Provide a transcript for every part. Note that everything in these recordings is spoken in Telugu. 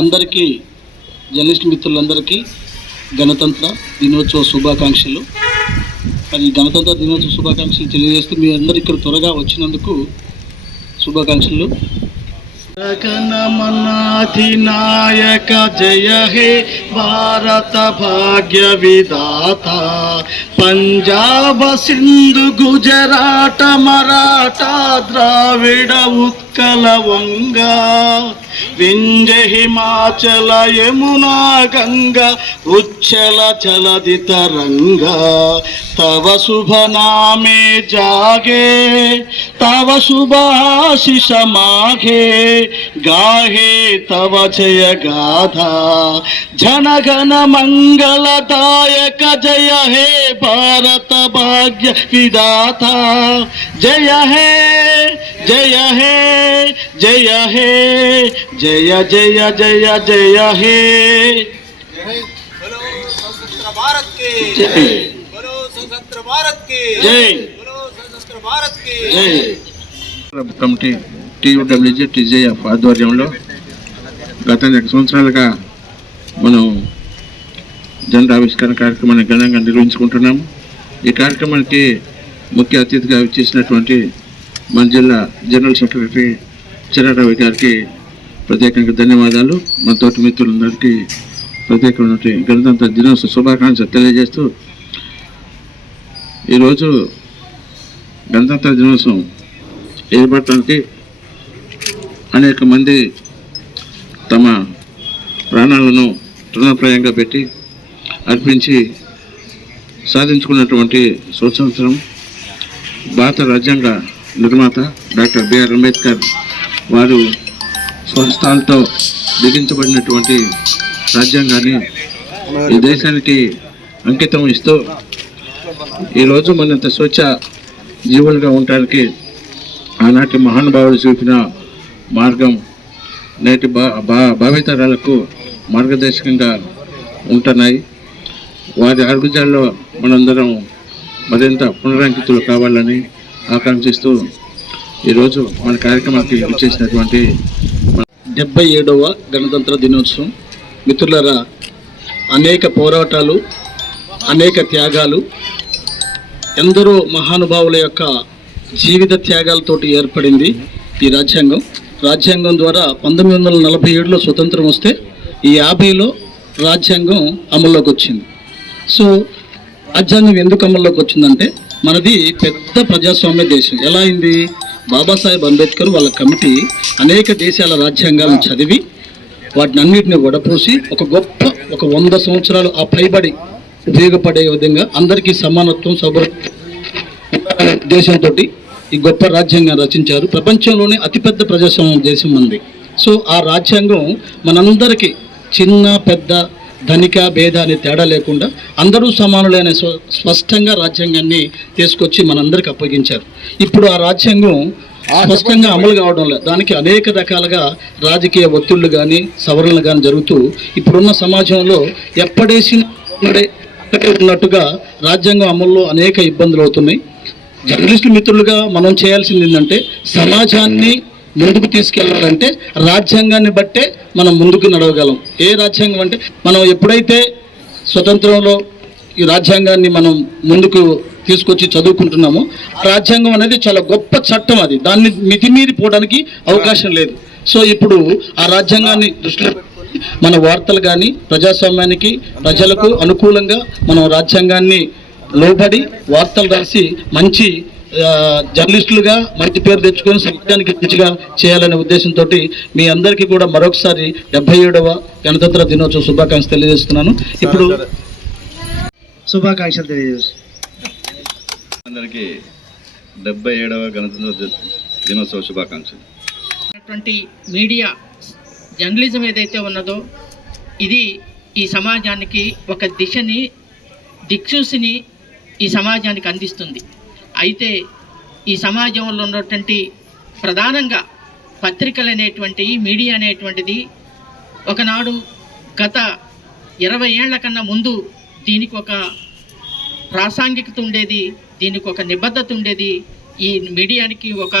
అందరికీ జర్నలిస్ట్ మిత్రులందరికీ గణతంత్ర దినోత్సవ శుభాకాంక్షలు. అది గణతంత్ర దినోత్సవ శుభాకాంక్షలు తెలియజేస్తూ మీ అందరు ఇక్కడ త్వరగా వచ్చినందుకు శుభాకాంక్షలు. గణమనాధినాయక జయ హే భారత భాగ్య విధాత, పంజాబ సింధు గుజరాట మరాఠా ద్రావిడ ఉత్కల వంగా, వింధ్య హిమాచల యమునా గంగా ఉచ్చల చలది తరంగా, తవ శుభ నామే జాగే తవ శుభాశిష మాఘే, గాహే తవ జయ గాథా జనగణ మంగళదాయక జయ హే భారత భాగ్య విధాత, జయ హే జయ హే జయ హే జయ జయ జయ జయ హే. भारत के जय, बोलो स्वतंत्र भारत के जय, बोलो स्वतंत्र भारत के जय. కమిటీ TUWJ TJF ఆధ్వర్యంలో గత 2 సంవత్సరాలుగా మనం జెండా ఆవిష్కరణ కార్యక్రమాన్ని ఘనంగా నిర్వహించుకుంటున్నాము. ఈ కార్యక్రమానికి ముఖ్య అతిథిగా వచ్చేసినటువంటి మన జిల్లా జనరల్ సెక్రటరీ చిరారావి గారికి ప్రత్యేకంగా ధన్యవాదాలు. మన తోటి మిత్రులందరికీ ప్రత్యేకమైనటువంటి గణతంత్ర దినోత్సవ శుభాకాంక్షలు తెలియజేస్తూ, ఈరోజు గణతంత్ర దినోత్సవం ఏర్పడటానికి అనేక మంది తమ ప్రాణాలను తృణప్రాయంగా పెట్టి అర్పించి సాధించుకున్నటువంటి స్వతంత్రం భారత రాజ్యాంగ నిర్మాత డాక్టర్ బిఆర్ అంబేద్కర్ వారు స్వహస్తాలతో లిఖించబడినటువంటి రాజ్యాంగాన్ని ఈ దేశానికి అంకితం ఇస్తూ ఈరోజు మనంత స్వచ్ఛ జీవులుగా ఉండటానికి ఆనాటి మహానుభావులు చూపిన మార్గం నేటి భావితరాలకు మార్గదర్శకంగా ఉంటున్నాయి. వారి అడుగుజాల్లో మనందరం మరింత పునరంకితులు కావాలని ఆకాంక్షిస్తూ ఈరోజు మన కార్యక్రమానికి వచ్చేసినటువంటి 77వ గణతంత్ర దినోత్సవం. మిత్రులారా, అనేక పోరాటాలు, అనేక త్యాగాలు, ఎందరో మహానుభావుల యొక్క జీవిత త్యాగాలతోటి ఏర్పడింది ఈ రాజ్యాంగం. రాజ్యాంగం ద్వారా 1947లో స్వతంత్రం వస్తే ఈ 50లో రాజ్యాంగం అమల్లోకి వచ్చింది. సో రాజ్యాంగం ఎందుకు అమల్లోకి వచ్చిందంటే, మనది పెద్ద ప్రజాస్వామ్య దేశం. ఎలా అయింది? బాబాసాహెబ్ అంబేద్కర్ వాళ్ళ కమిటీ అనేక దేశాల రాజ్యాంగాలను చదివి వాటిని అన్నింటినీ వడపోసి ఒక 100 సంవత్సరాలు ఆ పైబడి ఉపయోగపడే విధంగా అందరికీ సమానత్వం దేశంతో ఈ గొప్ప రాజ్యాంగాన్ని రచించారు. ప్రపంచంలోనే అతిపెద్ద ప్రజాస్వామ్య దేశం మంది. సో ఆ రాజ్యాంగం మనందరికీ చిన్న పెద్ద ధనిక భేద అనే తేడా లేకుండా అందరూ సమానులైన స్పష్టంగా రాజ్యాంగాన్ని తీసుకొచ్చి మనందరికి అప్పగించారు. ఇప్పుడు ఆ రాజ్యాంగం స్పష్టంగా అమలు కావడం లేదు. దానికి అనేక రకాలుగా రాజకీయ ఒత్తిళ్లు కానీ సవరణలు కానీ జరుగుతూ ఇప్పుడున్న సమాజంలో ఉన్నట్టుగా రాజ్యాంగం అమల్లో అనేక ఇబ్బందులు అవుతున్నాయి. జర్నలిస్టు మిత్రులుగా మనం చేయాల్సింది ఏంటంటే, సమాజాన్ని ముందుకు తీసుకెళ్లాలంటే రాజ్యాంగాన్ని బట్టే మనం ముందుకు నడవగలం. ఏ రాజ్యాంగం అంటే, మనం ఎప్పుడైతే స్వతంత్రంలో ఈ రాజ్యాంగాన్ని మనం ముందుకు తీసుకొచ్చి చదువుకుంటున్నామో, ఆ రాజ్యాంగం అనేది చాలా గొప్ప చట్టం. అది దాన్ని మితిమీరిపోవడానికి అవకాశం లేదు. సో ఇప్పుడు ఆ రాజ్యాంగాన్ని దృష్టిలో పెట్టుకొని మన వార్తలు కానీ ప్రజాస్వామ్యానికి ప్రజలకు అనుకూలంగా మనం రాజ్యాంగాన్ని లోబడి వార్తలు రాసి మంచి జర్నలిస్టులుగా మంచి పేరు తెచ్చుకొని సమాజానికి మంచిగా చేయాలనే ఉద్దేశంతో మీ అందరికీ కూడా మరొకసారి 77వ గణతంత్ర దినోత్సవ శుభాకాంక్షలు తెలియజేస్తున్నాను. ఇప్పుడు శుభాకాంక్షలు తెలియజేస్తున్నాను. అందరికీ 77వ గణతంత్ర దినోత్సవ శుభాకాంక్షలు. మీడియా జర్నలిజం ఏదైతే ఉన్నదో, ఇది ఈ సమాజానికి ఒక దిక్సూచిని ఈ సమాజానికి అందిస్తుంది. అయితే ఈ సమాజంలో ఉన్నటువంటి ప్రధానంగా పత్రికలు అనేటువంటి మీడియా అనేటువంటిది ఒకనాడు గత 20 ఏళ్ల కన్నా ముందు దీనికి ఒక ప్రాసంగికత ఉండేది, దీనికి ఒక నిబద్ధత ఉండేది. ఈ మీడియానికి ఒక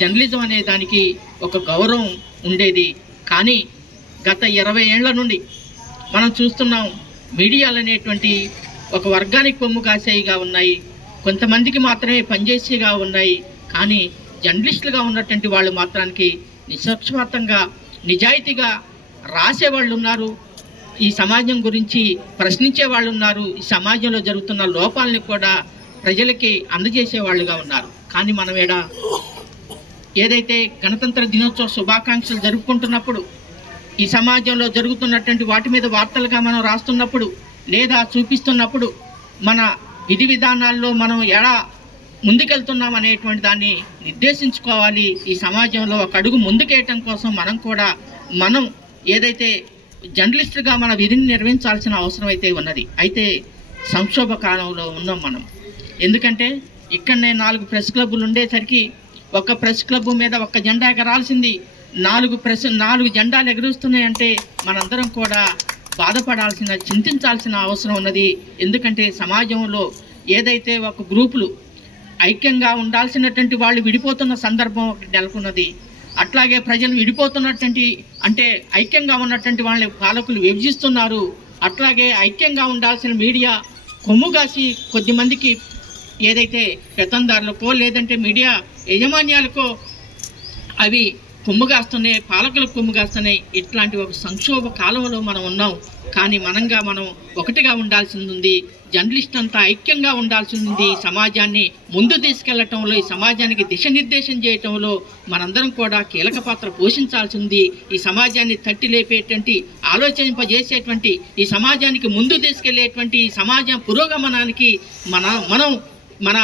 జర్నలిజం అనే దానికి ఒక గౌరవం ఉండేది. కానీ గత 20 ఏళ్ల నుండి మనం చూస్తున్నాం. మీడియాలు అనేటువంటి ఒక వర్గానికి కొమ్ము కాసేయిగా ఉన్నాయి, కొంతమందికి మాత్రమే పనిచేసేగా ఉన్నాయి. కానీ జర్నలిస్టులుగా ఉన్నటువంటి వాళ్ళు మాత్రానికి నిష్పక్షపాతంగా నిజాయితీగా రాసేవాళ్ళు ఉన్నారు, ఈ సమాజం గురించి ప్రశ్నించే వాళ్ళు ఉన్నారు, ఈ సమాజంలో జరుగుతున్న లోపాలని కూడా ప్రజలకి అందజేసే వాళ్ళుగా ఉన్నారు. కానీ మనం ఏదైతే గణతంత్ర దినోత్సవ శుభాకాంక్షలు జరుపుకుంటున్నప్పుడు, ఈ సమాజంలో జరుగుతున్నటువంటి వాటి మీద వార్తలుగా మనం రాస్తున్నప్పుడు లేదా చూపిస్తున్నప్పుడు మన విధి విధానాల్లో మనం ఎలా ముందుకెళ్తున్నాం అనేటువంటి దాన్ని నిర్దేశించుకోవాలి. ఈ సమాజంలో ఒక అడుగు ముందుకేయటం కోసం మనం ఏదైతే జర్నలిస్టుగా మన విధిని నిర్వహించాల్సిన అవసరం అయితే ఉన్నది. అయితే సంక్షోభ కాలంలో ఉన్నాం మనం. ఎందుకంటే ఇక్కడనే 4 ప్రెస్ క్లబ్బులు ఉండేసరికి ఒక ప్రెస్ క్లబ్ మీద ఒక జెండా ఎగరాల్సింది 4 జెండాలు ఎగురుస్తున్నాయంటే మనందరం కూడా చింతించాల్సిన అవసరం ఉన్నది. ఎందుకంటే సమాజంలో ఏదైతే ఒక గ్రూపులు ఐక్యంగా ఉండాల్సినటువంటి వాళ్ళు విడిపోతున్న సందర్భం ఒకటి నెలకొన్నది. అట్లాగే ప్రజలు విడిపోతున్నటువంటి అంటే ఐక్యంగా ఉన్నటువంటి వాళ్ళని పాలకులు విభజిస్తున్నారు. అట్లాగే ఐక్యంగా ఉండాల్సిన మీడియా కొమ్ముగాసి కొద్దిమందికి ఏదైతే పెత్తందారులకో లేదంటే మీడియా యాజమాన్యాలకో అవి కొమ్ముగాస్తున్నాయి, పాలకులకు కొమ్ముగాస్తున్నాయి. ఇట్లాంటి ఒక సంక్షోభ కాలంలో మనం ఉన్నాం. కానీ మనం ఒకటిగా ఉండాల్సింది ఉంది. జర్నలిస్ట్ అంతా ఐక్యంగా ఉండాల్సి ఉంది. సమాజాన్ని ముందు తీసుకెళ్లటంలో, ఈ సమాజానికి దిశనిర్దేశం చేయటంలో మనందరం కూడా కీలక పాత్ర పోషించాల్సి ఉంది. ఈ సమాజాన్ని తట్టి లేపేటువంటి, ఆలోచింపజేసేటువంటి, ఈ సమాజానికి ముందు తీసుకెళ్లేటువంటి, ఈ సమాజం పురోగమనానికి మన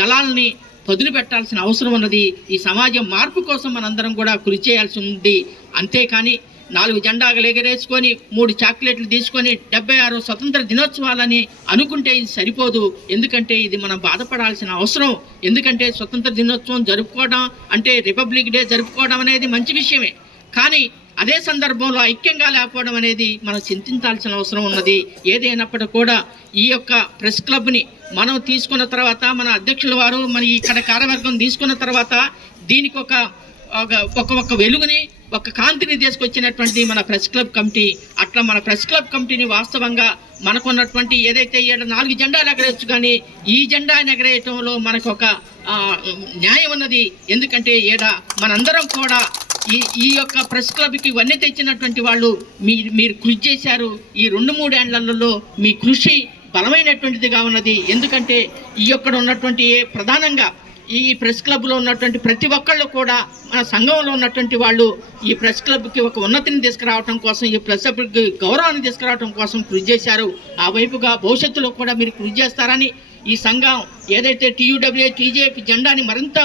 గళాలని పదును పెట్టాల్సిన అవసరం ఉన్నది. ఈ సమాజం మార్పు కోసం మనందరం కూడా కృషి చేయాల్సి ఉంది. అంతేకాని 4 జెండాలు ఎగరేసుకొని 3 చాక్లెట్లు తీసుకొని 76 స్వతంత్ర దినోత్సవాలని అనుకుంటే ఇది సరిపోదు. ఎందుకంటే ఇది మనం బాధపడాల్సిన అవసరం. ఎందుకంటే స్వతంత్ర దినోత్సవం జరుపుకోవడం అంటే రిపబ్లిక్ డే జరుపుకోవడం అనేది మంచి విషయమే. కానీ అదే సందర్భంలో ఐక్యంగా లేకపోవడం అనేది మనం చింతించాల్సిన అవసరం ఉన్నది. ఏదైనప్పటికీ కూడా ఈ యొక్క ప్రెస్ క్లబ్ని మనం తీసుకున్న తర్వాత, మన అధ్యక్షుల వారు మన ఇక్కడ కార్యవర్గం తీసుకున్న తర్వాత దీనికి ఒక వెలుగుని, ఒక కాంతిని తీసుకొచ్చినటువంటి మన ప్రెస్ క్లబ్ కమిటీ. అట్లా మన ప్రెస్ క్లబ్ కమిటీని వాస్తవంగా మనకున్నటువంటి ఏదైతే 4 జెండాలు ఎగరేయచ్చు, కానీ ఈ జెండాని ఎగరేయటంలో మనకు ఒక న్యాయం ఉన్నది. ఎందుకంటే మనందరం కూడా ఈ యొక్క ప్రెస్ క్లబ్కి వన్నె తెచ్చినటువంటి వాళ్ళు మీరు కృషి చేశారు. ఈ 2-3 ఏళ్లలో మీ కృషి బలమైనటువంటిదిగా ఉన్నది. ఎందుకంటే ఈ యొక్క ఉన్నటువంటి ప్రధానంగా ఈ ప్రెస్ క్లబ్లో ఉన్నటువంటి ప్రతి ఒక్కళ్ళు కూడా మన సంఘంలో ఉన్నటువంటి వాళ్ళు ఈ ప్రెస్ క్లబ్కి ఒక ఉన్నతిని తీసుకురావడం కోసం, ఈ ప్రెస్ క్లబ్కి గౌరవాన్ని తీసుకురావడం కోసం కృషి చేశారు. ఆ వైపుగా భవిష్యత్తులో కూడా మీరు కృషి చేస్తారని, ఈ సంఘం ఏదైతే TUWA TJP జెండాని మరింత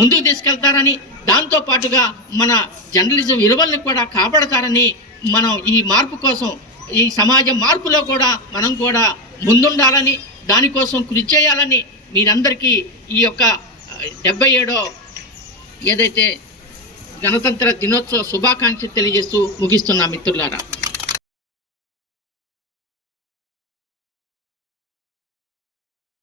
ముందుకు తీసుకెళ్తారని, దాంతోపాటుగా మన జర్నలిజం విలువల్ని కూడా కాపాడతారని, మనం ఈ మార్పు కోసం, ఈ సమాజం మార్పులో కూడా మనం కూడా ముందుండాలని, దానికోసం కృషి చేయాలని మీరందరికీ ఈ యొక్క 77వ ఏదైతే గణతంత్ర దినోత్సవ శుభాకాంక్షలు తెలియజేస్తూ ముగిస్తున్నా మిత్రులారా.